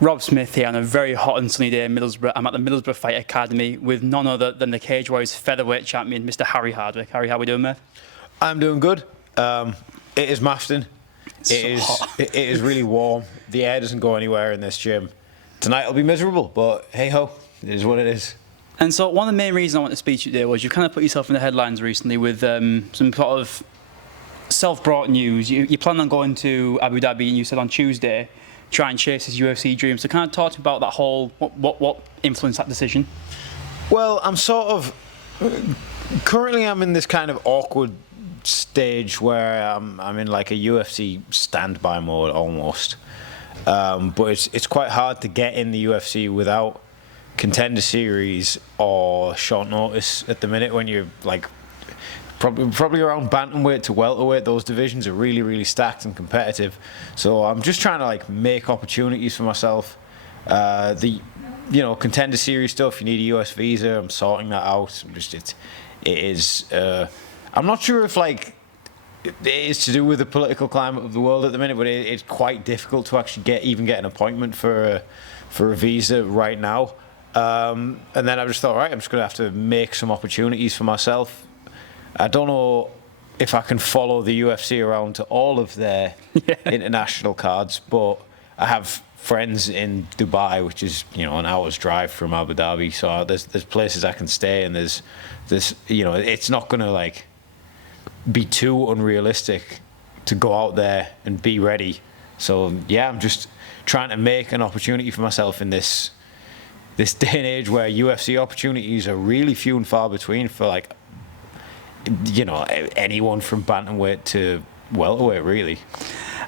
Rob Smith here on a very hot and sunny day in Middlesbrough. I'm at the Middlesbrough Fight Academy with none other than the Cage Warriors featherweight champion, Mr. Harry Hardwick. Harry, how we doing, mate? I'm doing good. It is Mafton. It is really warm. The air doesn't go anywhere in this gym. Tonight will be miserable, but hey ho, it is what it is. And so one of the main reasons I want to speak to you today was you kind of put yourself in the headlines recently with some sort of self-brought news. You plan on going to Abu Dhabi, and you said on Tuesday try and chase his UFC dream. So kind of talk to me about that whole, what influenced that decision? Well, I'm sort of, currently I'm in this kind of awkward stage where I'm in like a UFC standby mode almost. But it's quite hard to get in the UFC without Contender series or short notice at the minute when you're like probably around bantamweight to welterweight. Those divisions are really stacked and competitive. So I'm just trying to like make opportunities for myself. Contender series stuff, you need a US visa. I'm sorting that out. I'm not sure if like it is to do with the political climate of the world at the minute, but it's quite difficult to actually get an appointment for a visa right now. And then I just thought, right, I'm just going to have to make some opportunities for myself. I don't know if I can follow the UFC around to all of their international cards, but I have friends in Dubai, which is an hour's drive from Abu Dhabi. So there's places I can stay, and there's it's not going to like be too unrealistic to go out there and be ready. So yeah, I'm just trying to make an opportunity for myself in this day and age where UFC opportunities are really few and far between for like anyone from bantamweight to welterweight, really.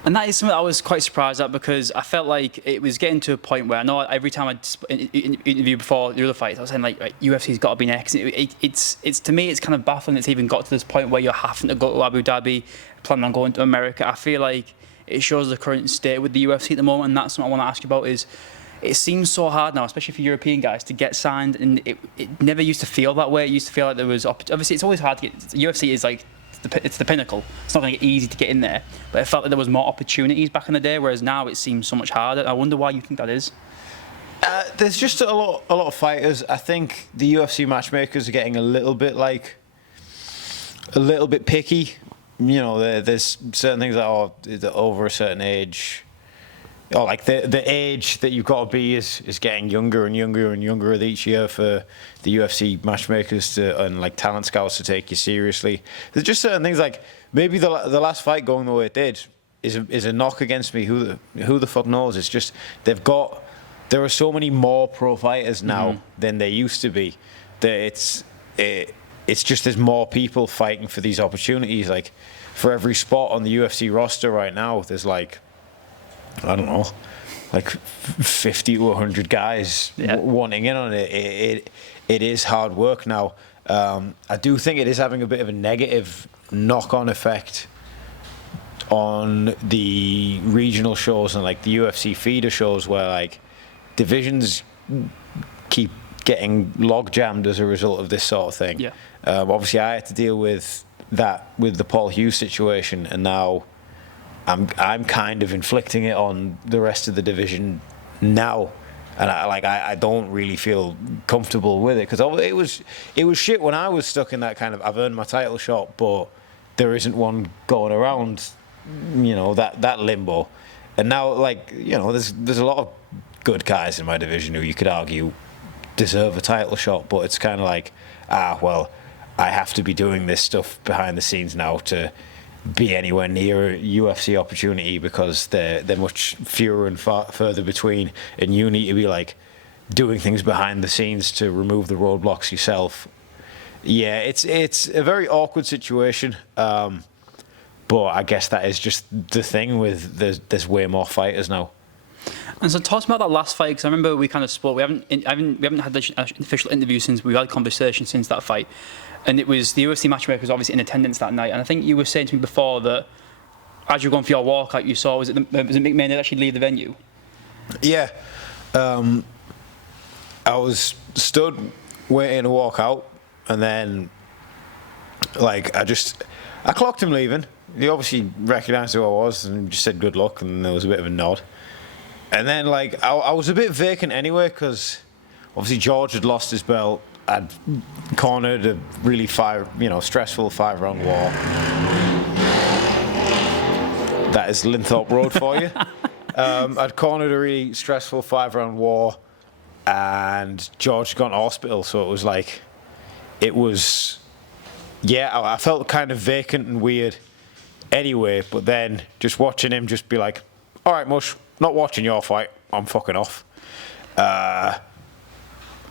And that is something I was quite surprised at, because I felt like it was getting to a point where I know every time I'd interview before the other fights, I was saying like UFC's got to be next. It's to me, it's kind of baffling it's even got to this point where you're having to go to Abu Dhabi, planning on going to America. I feel like it shows the current state with the UFC at the moment, and that's what I want to ask you about. Is it seems so hard now, especially for European guys, to get signed, and it never used to feel that way. It used to feel like there was obviously it's always hard to get. UFC is like it's the pinnacle. It's not going to get easy to get in there, but it felt like there was more opportunities back in the day, whereas now it seems so much harder. I wonder why you think that is. There's just a lot of fighters. I think the UFC matchmakers are getting a little bit picky. There's certain things that over a certain age, or like the age that you've got to be is getting younger and younger and younger with each year for the UFC matchmakers and like talent scouts to take you seriously. There's just certain things like maybe the last fight going the way it did is a knock against me. Who the fuck knows? It's just there are so many more pro fighters now than there used to be. That it's just there's more people fighting for these opportunities. Like for every spot on the UFC roster right now, there's like, I don't know, like 50 to 100 guys wanting in on it. It is hard work now. I do think it is having a bit of a negative knock-on effect on the regional shows and like the UFC feeder shows, where like divisions keep getting log jammed as a result of this sort of thing. Yeah. Obviously, I had to deal with that with the Paul Hughes situation, and now I'm kind of inflicting it on the rest of the division now, and I don't really feel comfortable with it, because it was shit when I was stuck in that kind of I've earned my title shot, but there isn't one going around, that limbo, and now there's a lot of good guys in my division who you could argue deserve a title shot, but it's kind of like I have to be doing this stuff behind the scenes now to be anywhere near a UFC opportunity, because they're much fewer and further between, and you need to be like doing things behind the scenes to remove the roadblocks yourself. Yeah, it's a very awkward situation, but I guess that is just the thing with there's way more fighters now. And so talk to me about that last fight, because I remember we kind of spoke. We haven't had the official interview since we've had conversation since that fight, and it was the UFC matchmaker was obviously in attendance that night. And I think you were saying to me before that as you were going for your walkout, you saw was it McMahon that actually leave the venue? Yeah, I was stood waiting to walk out, and then like I clocked him leaving. He obviously recognised who I was and just said good luck, and there was a bit of a nod. And then, like, I was a bit vacant anyway, because obviously George had lost his belt. I'd cornered a really stressful 5-round war. That is Linthorpe Road for you. I'd cornered a really stressful 5-round war, and George had gone to hospital, so it was like, I felt kind of vacant and weird anyway, but then just watching him just be like, all right, Mush, not watching your fight, I'm fucking off.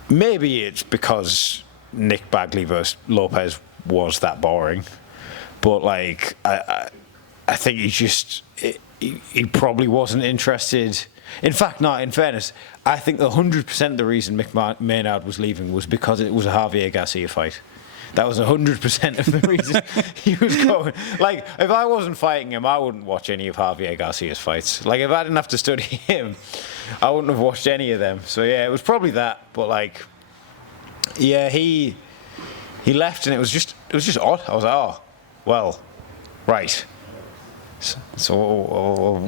Maybe it's because Nick Bagley versus Lopez was that boring, but like, I think he probably wasn't interested. In fact, no, in fairness, I think 100% the reason Mick Maynard was leaving was because it was a Javier Garcia fight. That was 100% of the reason he was going. Like, if I wasn't fighting him, I wouldn't watch any of Javier Garcia's fights. Like, if I didn't have to study him, I wouldn't have watched any of them. So, yeah, it was probably that. But, like, yeah, he left, and it was just odd. I was like, oh, well, right. So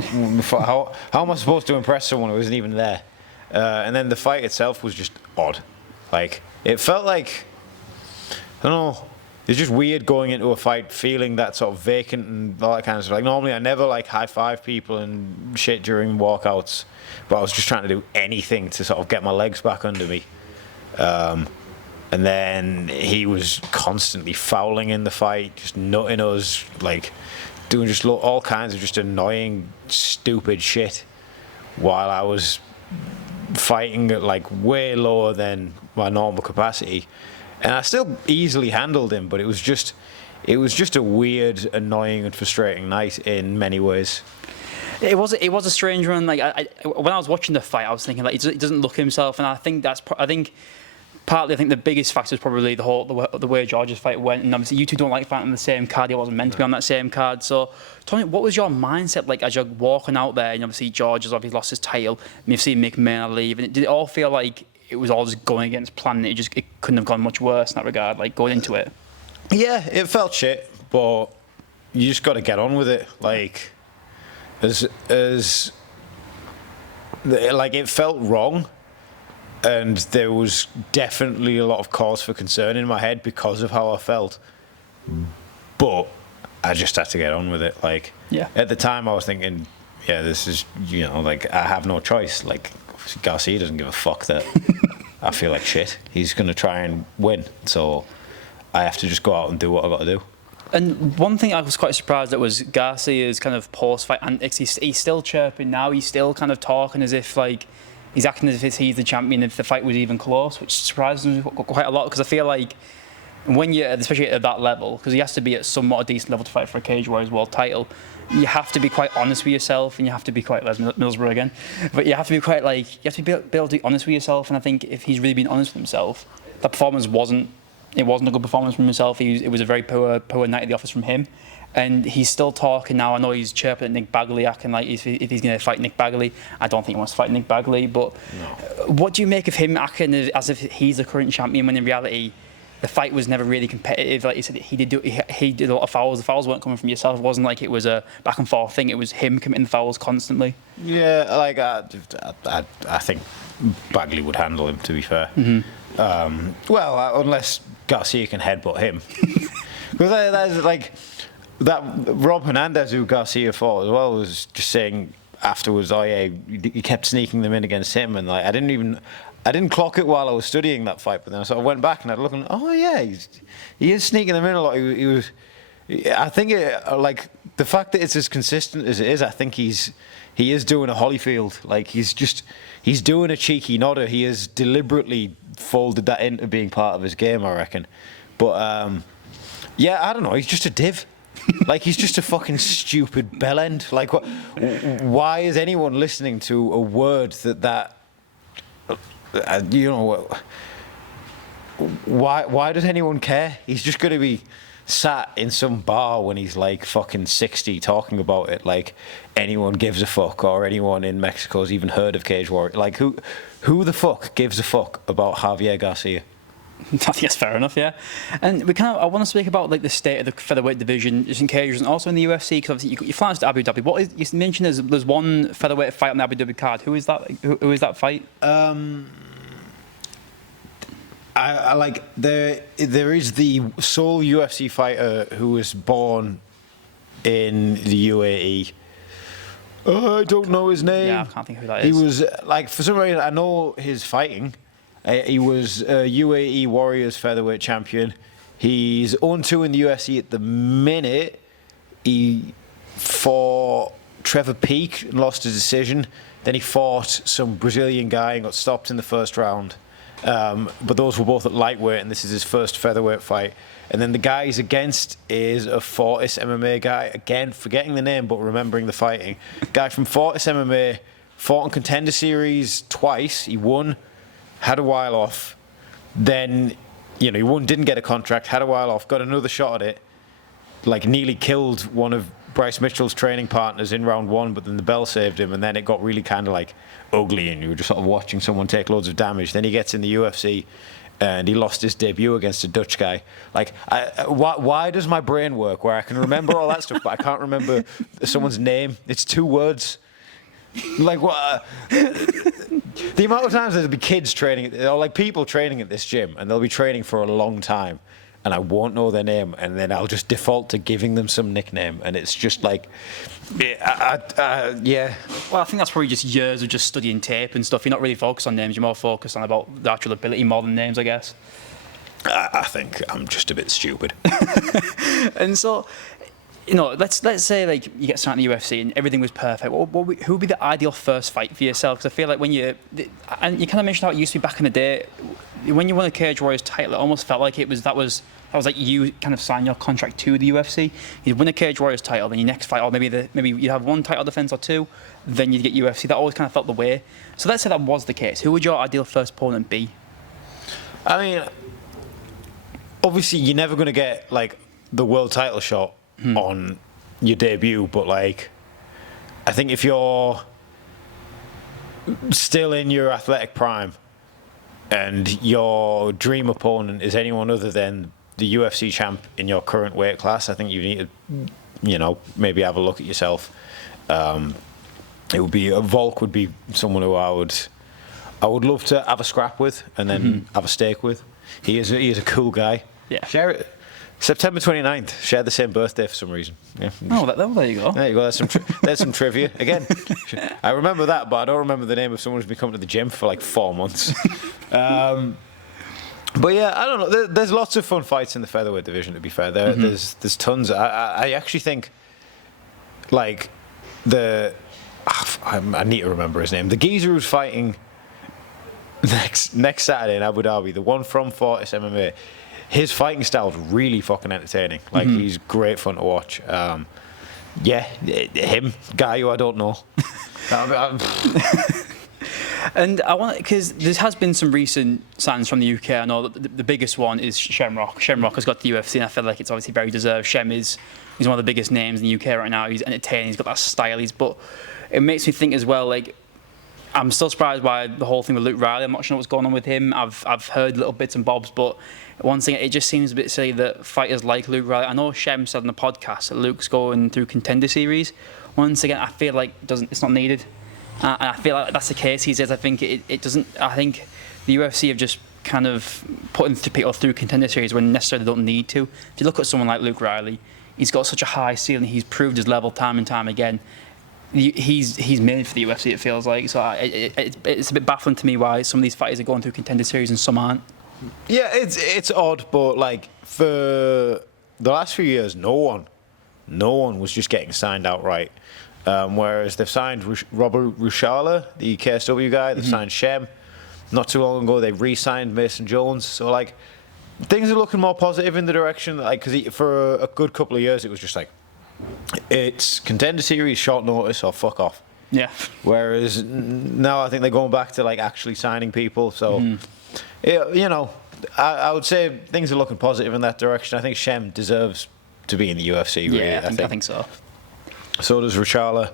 how am I supposed to impress someone who isn't even there? And then the fight itself was just odd. Like, it felt like, I don't know, it's just weird going into a fight feeling that sort of vacant and all that kind of stuff. Like, normally I never like high five people and shit during walkouts, but I was just trying to do anything to sort of get my legs back under me. And then he was constantly fouling in the fight, just nutting us, like doing just all kinds of just annoying, stupid shit while I was fighting at like way lower than my normal capacity. And I still easily handled him, but it was just a weird, annoying and frustrating night in many ways. It was a strange one. Like when I was watching the fight, I was thinking like he doesn't look himself, and I think partly, I think the biggest factor is probably the way George's fight went, and obviously you two don't like fighting on the same card. He wasn't meant to be on that same card. So, Tony, what was your mindset like as you're walking out there? And obviously George has obviously lost his title, and you've seen Mick Maynard leave, and did it all feel like it was all just going against plan? It couldn't have gone much worse in that regard, like going into it. Yeah, it felt shit, but you just got to get on with it. Like, like it felt wrong. And there was definitely a lot of cause for concern in my head because of how I felt. But I just had to get on with it. Like, yeah. At the time, I was thinking, yeah, this is, like, I have no choice. Like, Garcia doesn't give a fuck that I feel like shit. He's going to try and win. So I have to just go out and do what I got to do. And one thing I was quite surprised at was Garcia's kind of post-fight antics. He's still chirping now. He's still kind of talking as if, like, he's acting as if he's the champion if the fight was even close, which surprises me quite a lot because I feel like when you're, especially at that level, because he has to be at somewhat a decent level to fight for a Cage Warriors world title, you have to be quite honest with yourself, and you have to be quite, there's Middlesbrough again, but you have to be quite like, you have to be able to be honest with yourself, and I think if he's really been honest with himself, that performance wasn't a good performance from himself. It was a very poor night at the office from him. And he's still talking now. I know he's chirping at Nick Bagley, acting like if he's going to fight Nick Bagley. I don't think he wants to fight Nick Bagley. But no. What do you make of him acting as if he's the current champion when in reality the fight was never really competitive? Like you said, he did a lot of fouls. The fouls weren't coming from yourself. It wasn't like it was a back and forth thing. It was him committing the fouls constantly. Yeah, like I think Bagley would handle him, to be fair. Mm-hmm. Unless Garcia can headbutt him. Because that's like... That Rob Hernandez, who Garcia fought as well, was just saying afterwards, oh yeah, he kept sneaking them in against him, and like I didn't clock it while I was studying that fight, but then I sort of went back and I looked and oh yeah, he is sneaking them in a lot. He was, I think like the fact that it's as consistent as it is, I think he is doing a Holyfield, like he's doing a cheeky nodder. He has deliberately folded that into being part of his game, I reckon. But yeah, I don't know, he's just a div. Like, he's just a fucking stupid bellend. Like, why is anyone listening to a word that why does anyone care? He's just going to be sat in some bar when he's like fucking 60 talking about it like anyone gives a fuck, or anyone in Mexico's even heard of Cage Warriors. Like, who the fuck gives a fuck about Javier Garcia? I think that's fair enough, yeah. And I want to speak about like the state of the featherweight division, just in case, and also in the UFC, because obviously you fly to Abu Dhabi. You mentioned there's one featherweight fight on the Abu Dhabi card. Who is that? Who is that fight? I like there is the sole UFC fighter who was born in the UAE. I don't know his name. Yeah, I can't think who that is. He was like, for some reason I know his fighting. He was a UAE Warriors featherweight champion. He's 0-2 in the UFC at the minute. He fought Trevor Peek and lost his decision. Then he fought some Brazilian guy and got stopped in the first round. But those were both at lightweight, and this is his first featherweight fight. And then the guy he's against is a Fortis MMA guy. Again, forgetting the name, but remembering the fighting. Guy from Fortis MMA, fought in Contender Series twice. He won, had a while off. Then, he won, didn't get a contract, had a while off, got another shot at it. Like, nearly killed one of Bryce Mitchell's training partners in round one, but then the bell saved him, and then it got really kind of like ugly, and you were just sort of watching someone take loads of damage. Then he gets in the UFC, and he lost his debut against a Dutch guy. Like, why does my brain work where I can remember all that stuff, but I can't remember someone's name? It's 2 words. Like, what? The amount of times there'll be kids training, or like people training at this gym, and they'll be training for a long time, and I won't know their name, and then I'll just default to giving them some nickname, and it's just like, yeah. Well, I think that's probably just years of just studying tape and stuff. You're not really focused on names. You're more focused on about the actual ability more than names, I guess. I think I'm just a bit stupid. And so, let's say like you get started in the UFC and everything was perfect. Who would be the ideal first fight for yourself? Because I feel like and you kind of mentioned how it used to be back in the day, when you won a Cage Warriors title, it almost felt like that was like you kind of signed your contract to the UFC. You'd win a Cage Warriors title, then your next fight, or maybe you'd have one title defense or two, then you'd get UFC. That always kind of felt the way. So let's say that was the case. Who would your ideal first opponent be? I mean, obviously you're never going to get like the world title shot on your debut, but like, I think if you're still in your athletic prime and your dream opponent is anyone other than the UFC champ in your current weight class, I think you need to, maybe have a look at yourself. It would be Volk would be someone who I would love to have a scrap with and then have a steak with. He is a cool guy. Yeah. Share it. September 29th. Share the same birthday for some reason. Yeah. Oh, there you go. There you go. There's some trivia. Again, I remember that, but I don't remember the name of someone who's been coming to the gym for like 4 months. But yeah, I don't know. There's lots of fun fights in the featherweight division, to be fair. There's tons. I actually think, like, I need to remember his name. The geezer who's fighting next Saturday in Abu Dhabi, the one from Fortis MMA, his fighting style is really fucking entertaining. Like, he's great fun to watch. Yeah, him, guy who I don't know. And I want, because there has been some recent signs from the UK. I know that the biggest one is Shamrock. Shamrock has got the UFC, and I feel like it's obviously very deserved. He's one of the biggest names in the UK right now. He's entertaining. He's got that style. But it makes me think as well, like, I'm still surprised by the whole thing with Luke Riley. I'm not sure what's going on with him. I've heard little bits and bobs, but once again, it just seems a bit silly that fighters like Luke Riley. I know Shem said on the podcast that Luke's going through Contender Series. Once again, I feel like it's not needed. And I feel like that's the case. He says, I think it doesn't. I think the UFC have just kind of putting people through Contender Series when necessarily they don't need to. If you look at someone like Luke Riley, he's got such a high ceiling. He's proved his level time and time again. He's made for the UFC, it feels like. So it's a bit baffling to me why some of these fighters are going through Contender Series and some aren't. Yeah, it's odd, but like for the last few years, no one was just getting signed outright. Whereas they've signed Robert Rushala, the KSW guy. They've signed Shem. Not too long ago, they re-signed Mason Jones. So like, things are looking more positive in the direction. Like, because for a good couple of years, it was just like, it's Contender Series, short notice, or fuck off. Yeah. Whereas now I think they're going back to like actually signing people. So, I would say things are looking positive in that direction. I think Shem deserves to be in the UFC. Really. Yeah, I think so. So does Rushala.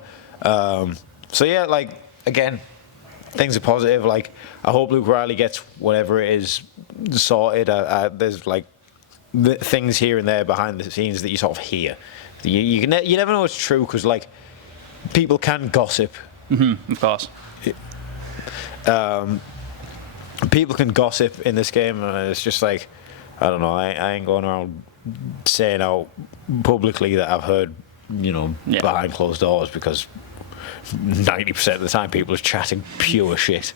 So yeah, like, again, things are positive. Like, I hope Luke Riley gets whatever it is sorted. There's like things here and there behind the scenes that you sort of hear. You never know it's true because like people can gossip. Of course. People can gossip in this game, and it's just like, I don't know. I ain't going around saying out publicly that I've heard, behind closed doors, because 90% of the time people are chatting pure shit.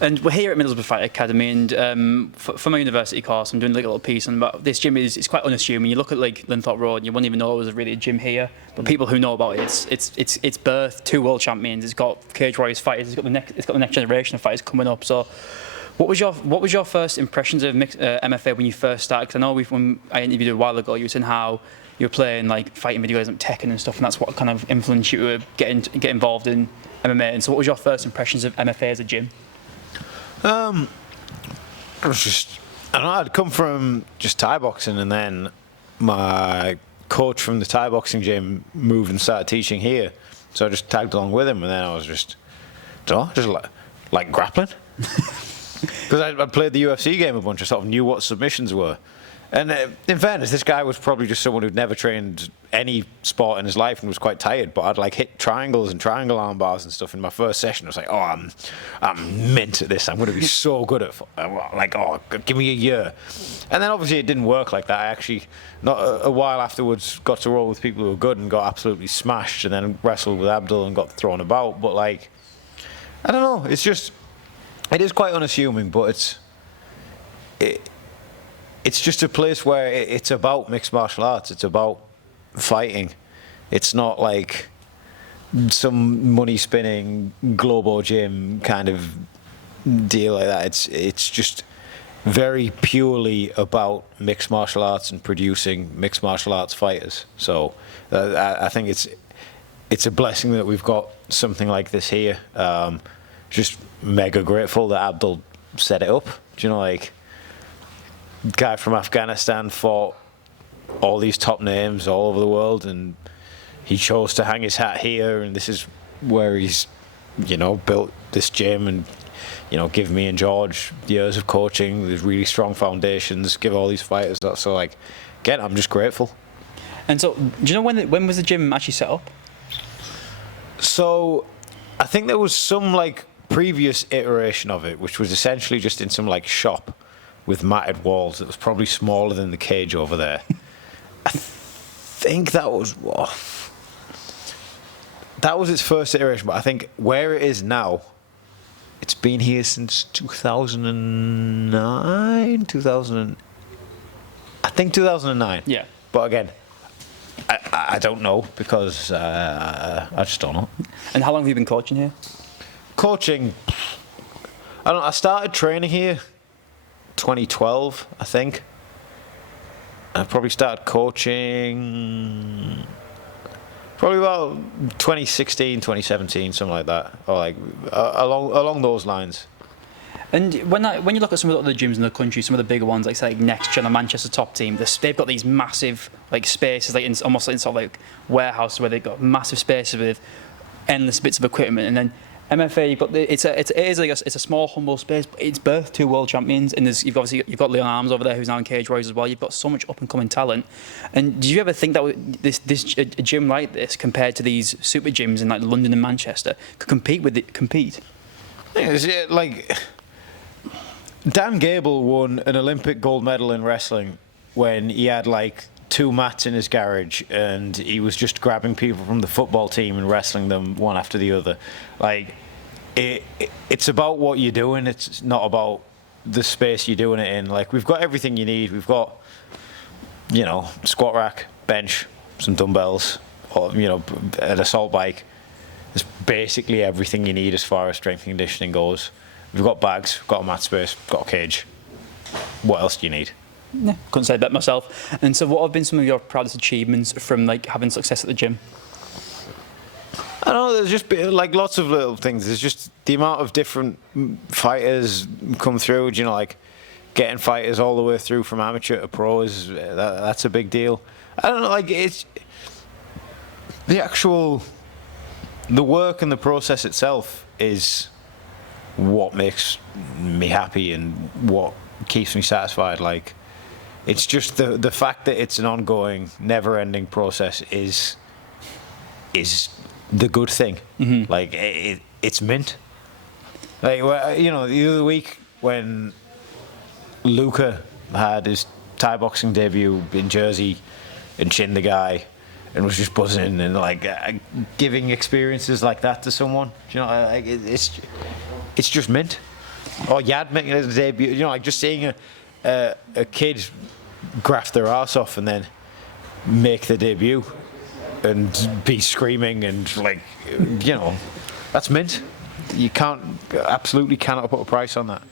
And we're here at Middlesbrough Fight Academy, and for my university course, I'm doing like a little piece on about this gym. It's quite unassuming. You look at like Linthorpe Road, and you wouldn't even know it was really a gym here. But people who know about it, it's birthed 2 world champions. It's got Cage Warriors fighters. It's got the next generation of fighters coming up. So, what was your first impressions of MFA when you first started? Because I know when I interviewed you a while ago, you were saying how you were playing like fighting video games like Tekken and stuff, and that's what kind of influenced you to get involved in MMA. And so, what was your first impressions of MFA as a gym? I don't know, I'd come from just Thai boxing, and then my coach from the Thai boxing gym moved and started teaching here. So I just tagged along with him, and then I was just like grappling. Because I played the UFC game a bunch, I sort of knew what submissions were. And in fairness, this guy was probably just someone who'd never trained any sport in his life and was quite tired. But I'd like hit triangles and triangle arm bars and stuff in my first session. I was like, oh, I'm mint at this. I'm going to be so good at give me a year. And then obviously it didn't work like that. I actually, not a while afterwards, got to roll with people who were good and got absolutely smashed, and then wrestled with Abdul and got thrown about. But like, I don't know. It's just, it is quite unassuming, but it's just a place where it's about mixed martial arts. It's about fighting. It's not like some money spinning Globo gym kind of deal like that. It's just very purely about mixed martial arts and producing mixed martial arts fighters. So I think it's a blessing that we've got something like this here. Just mega grateful that Abdul set it up. Do you know, like, guy from Afghanistan fought all these top names all over the world, and he chose to hang his hat here, and this is where he's built this gym, and give me and George years of coaching, there's really strong foundations, give all these fighters that. So like, again, I'm just grateful. And so, do you know when was the gym actually set up? So I think there was some like previous iteration of it, which was essentially just in some like shop with matted walls. It was probably smaller than the cage over there. I think that was its first iteration, but I think where it is now, it's been here since 2009, 2009. Yeah. But again, I don't know, because I just don't know. And how long have you been coaching here? Coaching, I don't know, I started training here 2012, I think. I probably started coaching probably about 2016, 2017, something like that, or like along those lines. And when you look at some of the other gyms in the country, some of the bigger ones, like say Next Gen or Manchester Top Team, they've got these massive like spaces, like almost like in sort of like warehouses where they've got massive spaces with endless bits of equipment, and then MFA, you've got it's a small, humble space, but it's birthed 2 world champions, and you've got Leon Arms over there, who's now in Cage Warriors as well. You've got so much up and coming talent. And did you ever think that a gym like this, compared to these super gyms in like London and Manchester, could compete? Yeah, like Dan Gable won an Olympic gold medal in wrestling when he had like 2 mats in his garage, and he was just grabbing people from the football team and wrestling them one after the other. Like, it's about what you're doing. It's not about the space you're doing it in. Like, we've got everything you need. We've got, squat rack, bench, some dumbbells, or, an assault bike. It's basically everything you need as far as strength and conditioning goes. We've got bags, we've got a mat space, we've got a cage. What else do you need? Yeah, couldn't say that myself. And so, what have been some of your proudest achievements from like having success at the gym? I don't know. There's just like lots of little things. There's just the amount of different fighters come through. Like getting fighters all the way through from amateur to pros. That's a big deal. I don't know. Like, it's the work and the process itself is what makes me happy, and what keeps me satisfied. Like, it's just the fact that it's an ongoing, never-ending process is the good thing. Like, it's mint. Like, you know, the other week when Luca had his Thai boxing debut in Jersey and chinned the guy and was just buzzing and like giving experiences like that to someone, you know, like it's just mint. Or Yad making his debut, you know, like just seeing a kid graft their ass off and then make the debut and be screaming and like, you know, that's mint. You absolutely cannot put a price on that.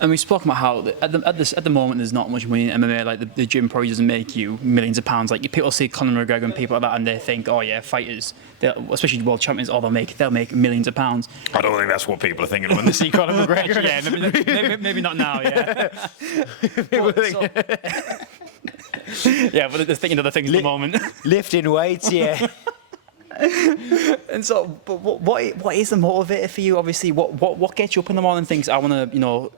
And we spoke about how at the moment there's not much money in MMA. Like the gym probably doesn't make you millions of pounds. Like people see Conor McGregor and people like that, and they think, oh yeah, fighters, especially world champions, they'll make millions of pounds. I don't think that's what people are thinking when they see Conor McGregor. Yeah, maybe not now. Yeah. Yeah, but they're thinking other things at the moment. Lifting weights, yeah. And so, but what is the motivator for you? Obviously, what gets you up in the morning and thinks, I want to, you know,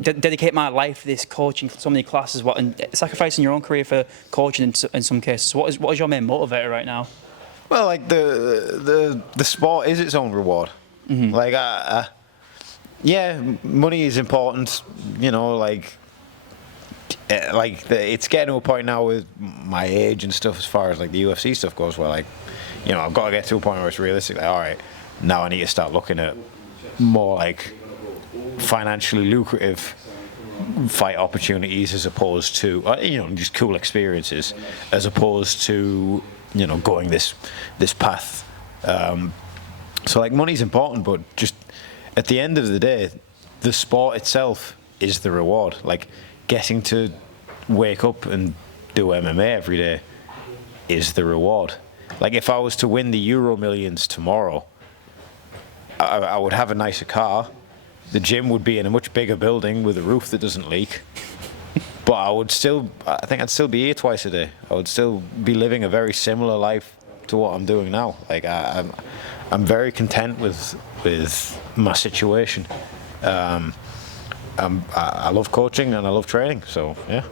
dedicate my life to this coaching, so many classes, and sacrificing your own career for coaching in some cases. What is your main motivator right now? Well, like the sport is its own reward. Like, yeah, money is important. You know, like it's getting to a point now with my age and stuff, as far as like the UFC stuff goes, where like, you know, I've got to get to a point where it's realistic. Like, all right, now I need to start looking at more like financially lucrative fight opportunities as opposed to you know, just cool experiences, as opposed to, you know, going this path. So like, money's important, but just at the end of the day, the sport itself is the reward. Like, getting to wake up and do MMA every day is the reward. Like, if I was to win the Euro Millions tomorrow, I would have a nicer car. The gym would be in a much bigger building with a roof that doesn't leak. But I think I'd still be here twice a day. I would still be living a very similar life to what I'm doing now. Like, I'm very content with my situation. I love coaching and I love training, so yeah.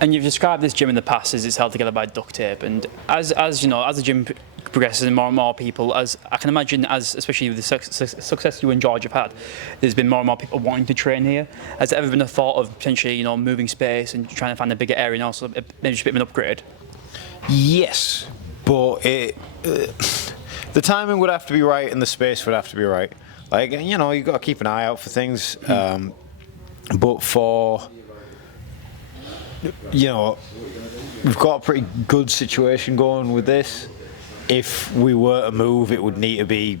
And you've described this gym in the past as it's held together by duct tape. And as you know, as the gym progresses and more people, as I can imagine, especially with the success you and George have had, there's been more and more people wanting to train here. Has there ever been a thought of potentially, you know, moving space and trying to find a bigger area and also maybe just a bit of an upgrade? Yes, but the timing would have to be right and the space would have to be right. Like, you know, you've got to keep an eye out for things. But for, you know, we've got a pretty good situation going with this. If we were to move, it would need to be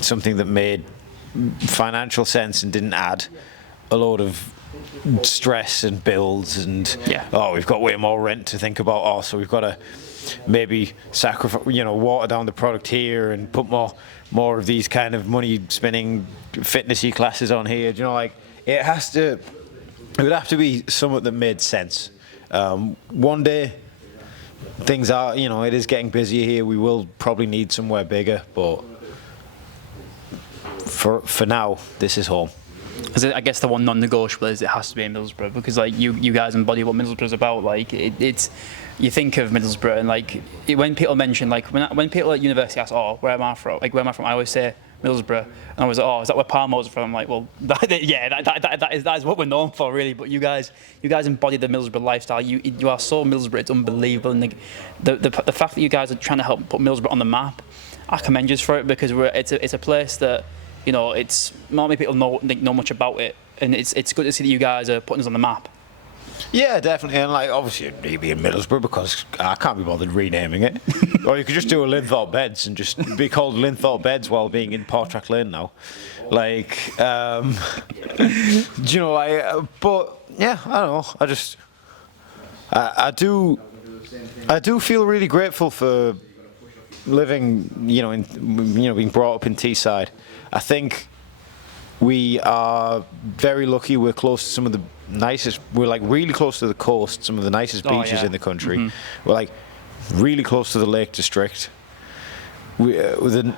something that made financial sense and didn't add a load of stress and bills and, oh, we've got way more rent to think about. Oh, so we've got to maybe sacrifice, you know, water down the product here and put more of these kind of money spending fitnessy classes on here. You know, like, it would have to be something that made sense. One day, things are, you know, it is getting busier here. We will probably need somewhere bigger, but for now, this is home. I guess the one non-negotiable is it has to be in Middlesbrough, because like you guys embody what Middlesbrough's about. Like it's you think of Middlesbrough and like when people mention, like when people at university ask, oh, where am I from? Like, where am I from? I always say Middlesbrough, and I was like, oh, is that where Palmo's from? I'm like, well, that is what we're known for, really. But you guys embody the Middlesbrough lifestyle. You are so Middlesbrough, it's unbelievable. And the fact that you guys are trying to help put Middlesbrough on the map, I commend you for it, because it's a place that, you know, it's not many people know much about it, and it's good to see that you guys are putting us on the map. Yeah, definitely, and like obviously it'd be in Middlesbrough because I can't be bothered renaming it. Or you could just do a Linthorpe Beds and just be called Linthorpe Beds while being in Portrack Lane now. Like, do you know? But yeah, I don't know. I do feel really grateful for living, being brought up in Teesside. I think we are very lucky. We're close to some of the nicest. We're like really close to the coast, some of the nicest beaches in the country. Mm-hmm. We're like really close to the Lake District. You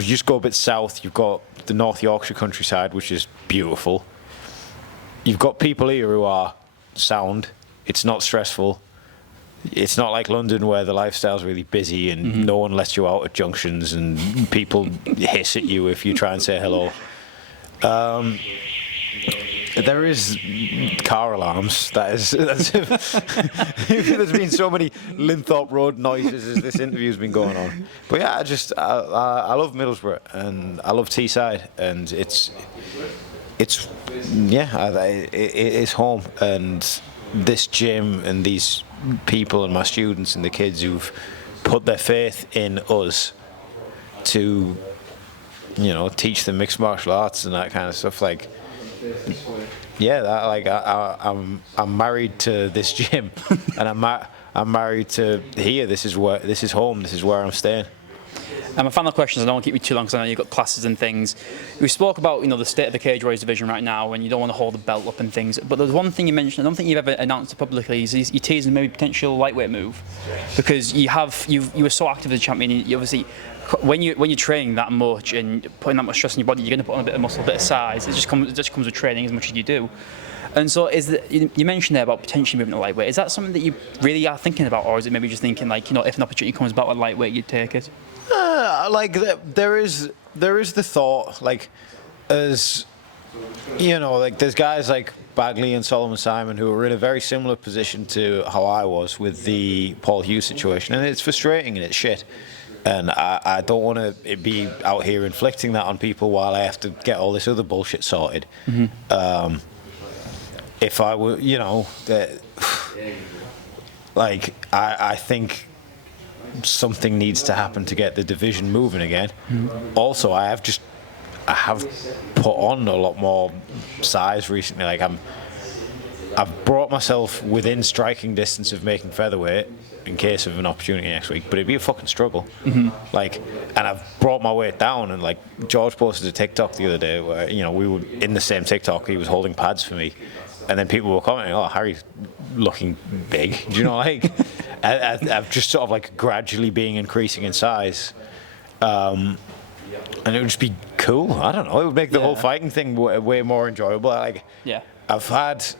just go a bit south, you've got the North Yorkshire countryside, which is beautiful. You've got people here who are sound. It's not stressful. It's not like London where the lifestyle's really busy and no one lets you out at junctions and people hiss at you if you try and say hello. There is car alarms. That's there's been so many Linthorpe Road noises as this interview's been going on. But yeah, I love Middlesbrough and I love Teesside, and it's home, and this gym and these people and my students and the kids who've put their faith in us to, you know, teach them mixed martial arts and that kind of stuff. Like, yeah, that, like I'm married to this gym, and I'm married to here. This is home. This is where I'm staying. My final questions, I don't want to keep you too long because I know you've got classes and things. We spoke about, you know, the state of the cage warriors division right now, and you don't want to hold the belt up and things. But there's one thing you mentioned, I don't think you've ever announced it publicly, is you're teasing maybe potential lightweight move, because you were so active as a champion. You obviously, when you're training that much and putting that much stress on your body, you're going to put on a bit of muscle, a bit of size. It just comes with training as much as you do. And so, you mentioned there about potentially moving to lightweight. Is that something that you really are thinking about, or is it maybe just thinking, like, you know, if an opportunity comes about at lightweight, you'd take it? Like there is the thought, like, as you know, like there's guys like Bagley and Solomon Simon who are in a very similar position to how I was with the Paul Hughes situation, and it's frustrating and it's shit. And I don't want to be out here inflicting that on people while I have to get all this other bullshit sorted. If I were, you know, like I think something needs to happen to get the division moving again. Also, I have put on a lot more size recently. Like I've brought myself within striking distance of making featherweight in case of an opportunity next week, but it'd be a fucking struggle. Like, and I've brought my weight down, and like George posted a TikTok the other day where, you know, we were in the same TikTok, he was holding pads for me, and then people were commenting, "Oh, Harry's looking big." Do you know, like, I've just sort of like gradually being increasing in size, and it would just be cool. I don't know. It would make the whole fighting thing way more enjoyable. Like, I've got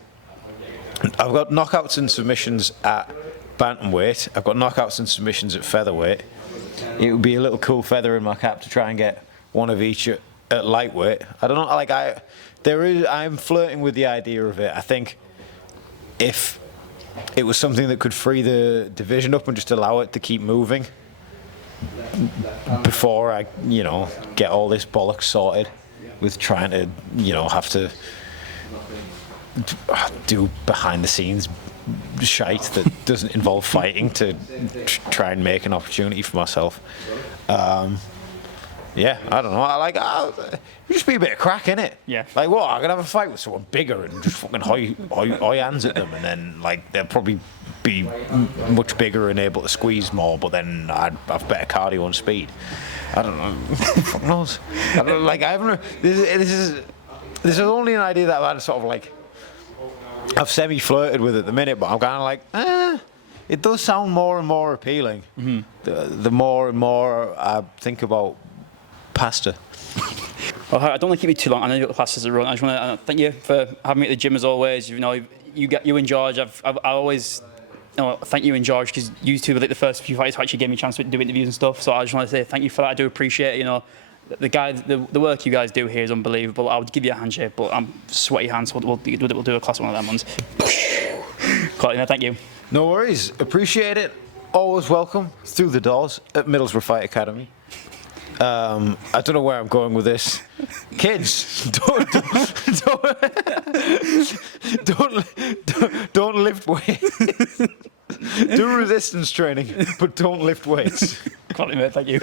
knockouts and submissions at bantamweight. I've got knockouts and submissions at featherweight. It would be a little cool feather in my cap to try and get one of each at lightweight. I don't know. Like I'm flirting with the idea of it. I think if it was something that could free the division up and just allow it to keep moving before I, you know, get all this bollocks sorted with trying to, you know, have to do behind the scenes shite that doesn't involve fighting to try and make an opportunity for myself. Yeah, I don't know. It'd just be a bit of crack, innit? Yeah. Like, what? I'm gonna have a fight with someone bigger and just fucking hoy hands at them, and then like they'll probably be much bigger and able to squeeze more, but then I'd have better cardio and speed. I don't know. Fuck knows. I don't, like, I haven't. This is only an idea that I've had sort of like. I've semi-flirted with at the minute, but I'm kind of like, it does sound more and more appealing. The more and more I think about pasta. Well, I don't want to keep you too long. I know you've got the classes to run. I just want to thank you for having me at the gym as always. You know, you and George. I always, you know, thank you and George, because you two were like the first few fights who actually gave me a chance to do interviews and stuff. So I just want to say thank you for that. I do appreciate it. You know, the work you guys do here is unbelievable. I would give you a handshake, but I'm sweaty hands. So we'll do a class one of them ones. Thank you. No worries. Appreciate it. Always welcome through the doors at Middlesbrough Fight Academy. I don't know where I'm going with this. Kids, don't lift weights. Do resistance training, but don't lift weights. Quality, mate. Thank you.